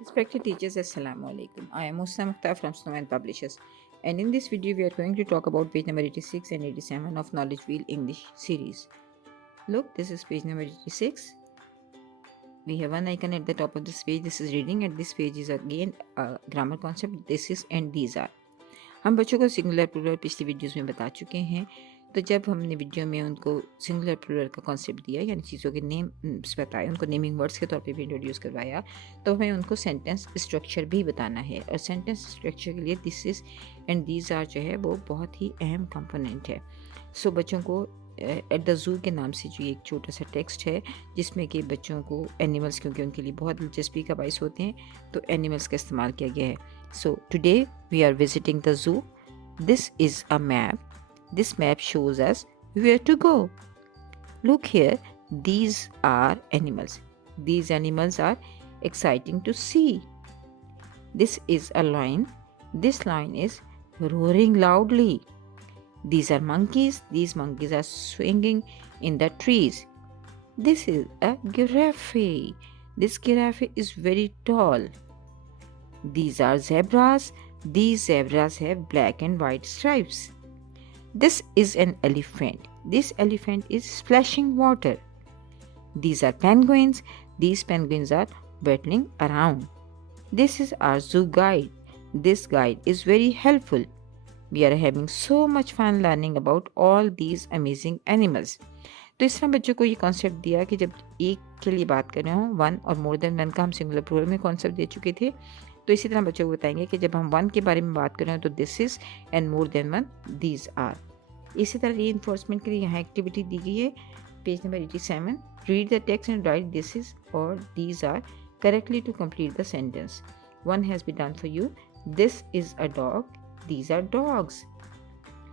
Respected teachers, Assalamu alaikum. I am Musa Mukhtar from Snowman Publishers, and in this video, we are going to talk about page number 86 and 87 of Knowledge Wheel English series. Look, this is page number 86. We have one icon at the top of this page. This is reading, and this page is again a grammar concept. This is and these are. हम बच्चों को singular plural पिछली वीडियोस में बता चुके हैं। तो जब हमने वीडियो में उनको सिंगुलर प्लूरल का कॉन्सेप्ट दिया, यानी चीज़ों के नेम्स बताए, उनको नेमिंग वर्ड्स के तौर पे भी इंट्रोड्यूस करवाया, तो हमें उनको सेंटेंस स्ट्रक्चर भी बताना है। और सेंटेंस स्ट्रक्चर के लिए this is and these are जो है वो बहुत ही अहम कंपोनेंट है। सो बच्चों को एट द ज़ू के नाम से जो एक छोटा सा टेक्स्ट है जिसमें कि बच्चों को एनिमल्स, क्योंकि उनके लिए बहुत दिलचस्पी का बाइस होते हैं, तो एनिमल्स का इस्तेमाल किया गया है। So today we are visiting the zoo. This is a map. This map shows us where to go. Look here, these are animals. These animals are exciting to see. This is a lion. This lion is roaring loudly. These are monkeys. These monkeys are swinging in the trees. This is a giraffe. This giraffe is very tall. These are zebras. These zebras have black and white stripes. This is an elephant. This elephant is splashing water. These are penguins. These penguins are battling around. This is our zoo guide. This guide is very helpful. We are having so much fun learning about all these amazing animals. तो इस तरह बच्चों को ये कॉन्सेप्ट दिया कि जब एक के लिए बात कर रहे हो, वन और मोर देन वन का हम सिंगुलर प्लूरल में कॉन्सेप्ट दे चुके थे, तो इसी तरह बच्चों को बताएंगे कि जब हम वन के बारे में बात कर रहे हैं तो this is and more than one these are. इसी तरह री इन्फोर्समेंट के लिए यहाँ एक्टिविटी दी गई है, page number 87। Read the text and write this is or these are correctly to complete the sentence. One has be done for you. This is a dog, these are dogs.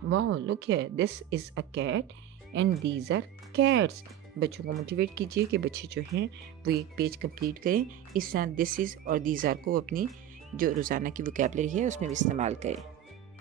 Wow, look here, this is a cat and these are cats. बच्चों को मोटिवेट कीजिए कि बच्चे जो हैं वो एक page complete करें। इस तरह दिस इज़ और दीज आर को अपनी जो रोज़ाना की वोकैबुलरी है उसमें भी इस्तेमाल करें।